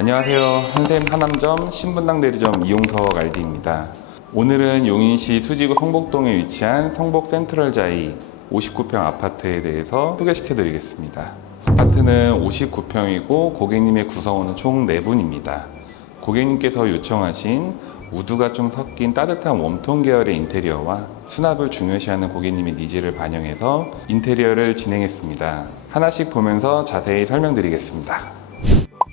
안녕하세요. 한샘 하남점 신분당 대리점 이용석 RD입니다. 오늘은 용인시 수지구 성복동에 위치한 성복 센트럴자이 59평 아파트에 대해서 소개시켜 드리겠습니다. 아파트는 59평이고 고객님의 구성원은 총 4분입니다. 고객님께서 요청하신 우드가 좀 섞인 따뜻한 웜톤 계열의 인테리어와 수납을 중요시하는 고객님의 니즈를 반영해서 인테리어를 진행했습니다. 하나씩 보면서 자세히 설명드리겠습니다.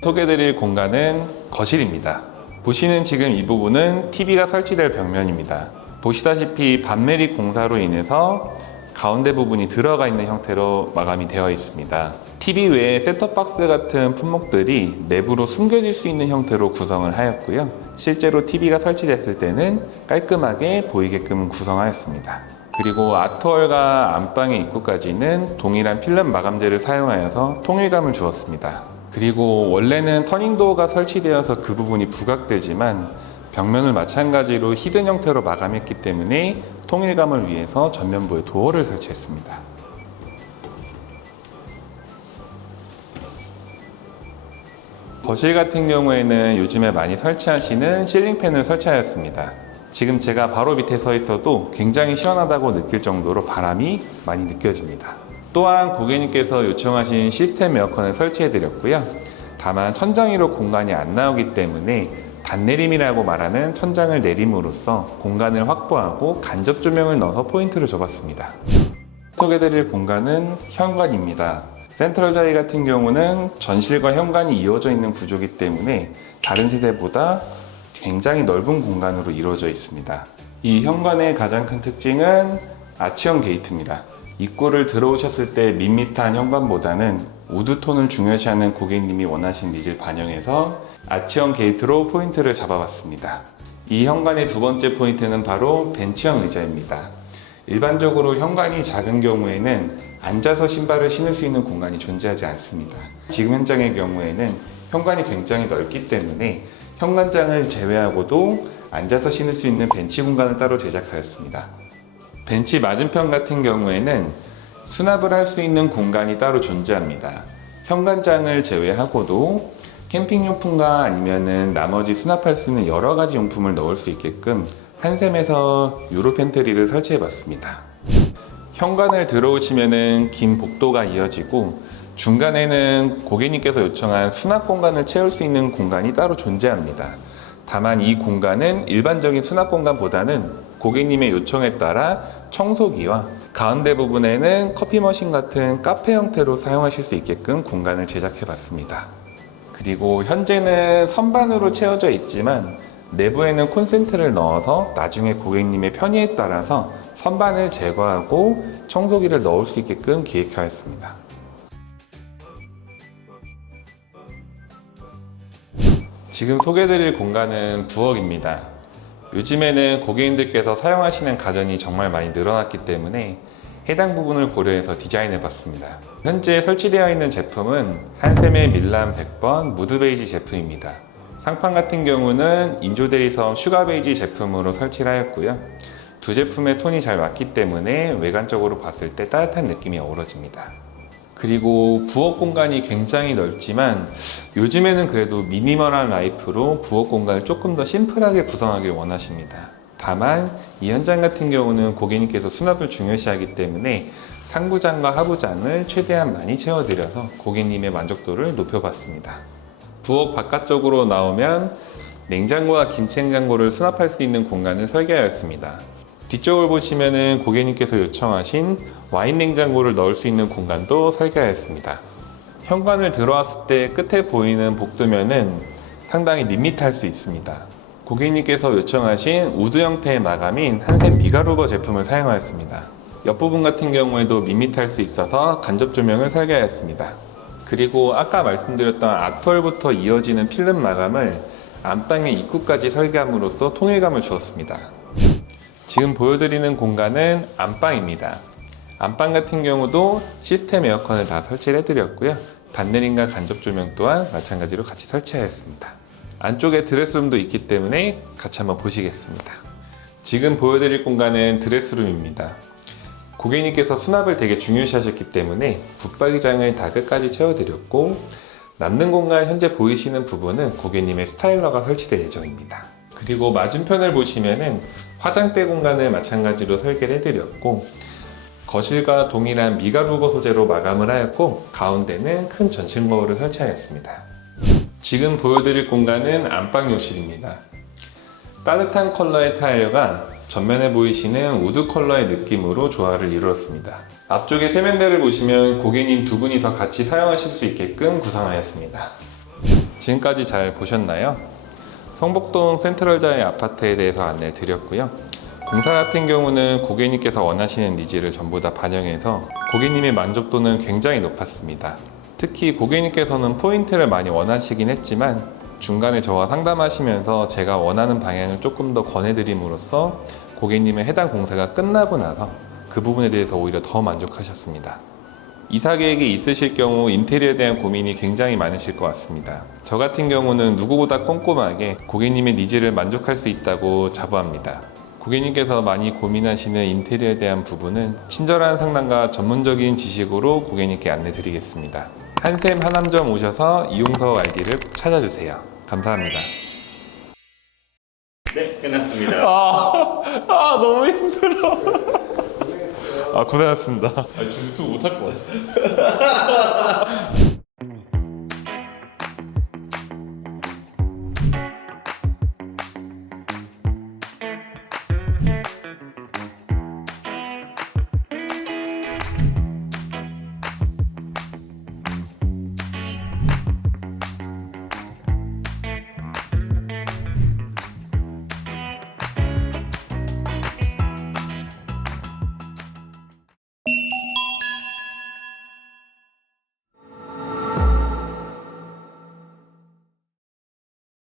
소개드릴 공간은 거실입니다. 보시는 지금 이 부분은 TV가 설치될 벽면입니다. 보시다시피 반메리 공사로 인해서 가운데 부분이 들어가 있는 형태로 마감이 되어 있습니다. TV 외에 셋톱박스 같은 품목들이 내부로 숨겨질 수 있는 형태로 구성을 하였고요. 실제로 TV가 설치됐을 때는 깔끔하게 보이게끔 구성하였습니다. 그리고 아트월과 안방의 입구까지는 동일한 필름 마감재를 사용하여서 통일감을 주었습니다. 그리고 원래는 터닝도어가 설치되어서 그 부분이 부각되지만 벽면을 마찬가지로 히든 형태로 마감했기 때문에 통일감을 위해서 전면부에 도어를 설치했습니다. 거실 같은 경우에는 요즘에 많이 설치하시는 실링팬을 설치하였습니다. 지금 제가 바로 밑에 서 있어도 굉장히 시원하다고 느낄 정도로 바람이 많이 느껴집니다. 또한 고객님께서 요청하신 시스템 에어컨을 설치해 드렸고요. 다만 천장 위로 공간이 안 나오기 때문에 단내림이라고 말하는 천장을 내림으로써 공간을 확보하고 간접 조명을 넣어서 포인트를 줘봤습니다. 소개드릴 공간은 현관입니다. 센트럴 자이 같은 경우는 전실과 현관이 이어져 있는 구조이기 때문에 다른 세대보다 굉장히 넓은 공간으로 이루어져 있습니다. 이 현관의 가장 큰 특징은 아치형 게이트입니다. 입구를 들어오셨을 때 밋밋한 현관보다는 우드톤을 중요시하는 고객님이 원하신 니즈를 반영해서 아치형 게이트로 포인트를 잡아봤습니다. 이 현관의 두 번째 포인트는 바로 벤치형 의자입니다. 일반적으로 현관이 작은 경우에는 앉아서 신발을 신을 수 있는 공간이 존재하지 않습니다. 지금 현장의 경우에는 현관이 굉장히 넓기 때문에 현관장을 제외하고도 앉아서 신을 수 있는 벤치 공간을 따로 제작하였습니다. 벤치 맞은편 같은 경우에는 수납을 할 수 있는 공간이 따로 존재합니다. 현관장을 제외하고도 캠핑용품과 아니면은 나머지 수납할 수 있는 여러 가지 용품을 넣을 수 있게끔 한샘에서 유로 팬트리를 설치해 봤습니다. 현관을 들어오시면은 긴 복도가 이어지고 중간에는 고객님께서 요청한 수납 공간을 채울 수 있는 공간이 따로 존재합니다. 다만 이 공간은 일반적인 수납 공간보다는 고객님의 요청에 따라 청소기와 가운데 부분에는 커피 머신 같은 카페 형태로 사용하실 수 있게끔 공간을 제작해 봤습니다. 그리고 현재는 선반으로 채워져 있지만 내부에는 콘센트를 넣어서 나중에 고객님의 편의에 따라서 선반을 제거하고 청소기를 넣을 수 있게끔 기획하였습니다. 지금 소개드릴 공간은 부엌입니다. 요즘에는 고객님들께서 사용하시는 가전이 정말 많이 늘어났기 때문에 해당 부분을 고려해서 디자인해 봤습니다. 현재 설치되어 있는 제품은 한샘의 밀란 100번 무드 베이지 제품입니다. 상판 같은 경우는 인조대리석 슈가 베이지 제품으로 설치를 하였고요. 두 제품의 톤이 잘 맞기 때문에 외관적으로 봤을 때 따뜻한 느낌이 어우러집니다. 그리고 부엌 공간이 굉장히 넓지만 요즘에는 그래도 미니멀한 라이프로 부엌 공간을 조금 더 심플하게 구성하길 원하십니다. 다만 이 현장 같은 경우는 고객님께서 수납을 중요시하기 때문에 상부장과 하부장을 최대한 많이 채워드려서 고객님의 만족도를 높여봤습니다. 부엌 바깥쪽으로 나오면 냉장고와 김치 냉장고를 수납할 수 있는 공간을 설계하였습니다. 뒤쪽을 보시면은 고객님께서 요청하신 와인 냉장고를 넣을 수 있는 공간도 설계하였습니다. 현관을 들어왔을 때 끝에 보이는 복도면은 상당히 밋밋할 수 있습니다. 고객님께서 요청하신 우드 형태의 마감인 한샘 미가루버 제품을 사용하였습니다. 옆부분 같은 경우에도 밋밋할 수 있어서 간접 조명을 설계하였습니다. 그리고 아까 말씀드렸던 아트월부터 이어지는 필름 마감을 안방의 입구까지 설계함으로써 통일감을 주었습니다. 지금 보여드리는 공간은 안방입니다. 안방 같은 경우도 시스템 에어컨을 다 설치를 해드렸고요. 단내림과 간접 조명 또한 마찬가지로 같이 설치하였습니다. 안쪽에 드레스룸도 있기 때문에 같이 한번 보시겠습니다. 지금 보여드릴 공간은 드레스룸입니다. 고객님께서 수납을 되게 중요시 하셨기 때문에 붙박이장을 다 끝까지 채워드렸고 남는 공간 현재 보이시는 부분은 고객님의 스타일러가 설치될 예정입니다. 그리고 맞은편을 보시면은 화장대 공간을 마찬가지로 설계를 해드렸고 거실과 동일한 미가루거 소재로 마감을 하였고 가운데는 큰 전실 거울을 설치하였습니다. 지금 보여드릴 공간은 안방욕실입니다. 따뜻한 컬러의 타일과 전면에 보이시는 우드 컬러의 느낌으로 조화를 이루었습니다. 앞쪽의 세면대를 보시면 고객님 두 분이서 같이 사용하실 수 있게끔 구성하였습니다. 지금까지 잘 보셨나요? 성북동 센트럴자의 아파트에 대해서 안내를 드렸고요. 공사 같은 경우는 고객님께서 원하시는 니즈를 전부 다 반영해서 고객님의 만족도는 굉장히 높았습니다. 특히 고객님께서는 포인트를 많이 원하시긴 했지만 중간에 저와 상담하시면서 제가 원하는 방향을 조금 더 권해드림으로써 고객님의 해당 공사가 끝나고 나서 그 부분에 대해서 오히려 더 만족하셨습니다. 이사 계획이 있으실 경우 인테리어에 대한 고민이 굉장히 많으실 것 같습니다. 저 같은 경우는 누구보다 꼼꼼하게 고객님의 니즈를 만족할 수 있다고 자부합니다. 고객님께서 많이 고민하시는 인테리어에 대한 부분은 친절한 상담과 전문적인 지식으로 고객님께 안내 드리겠습니다. 한샘 하남점 오셔서 이용서 아이디를 찾아주세요. 감사합니다. 네, 끝났습니다. 아, 아 너무 힘들어. 아 고생하셨습니다. 아, 저 유튜브 못할 것 같아.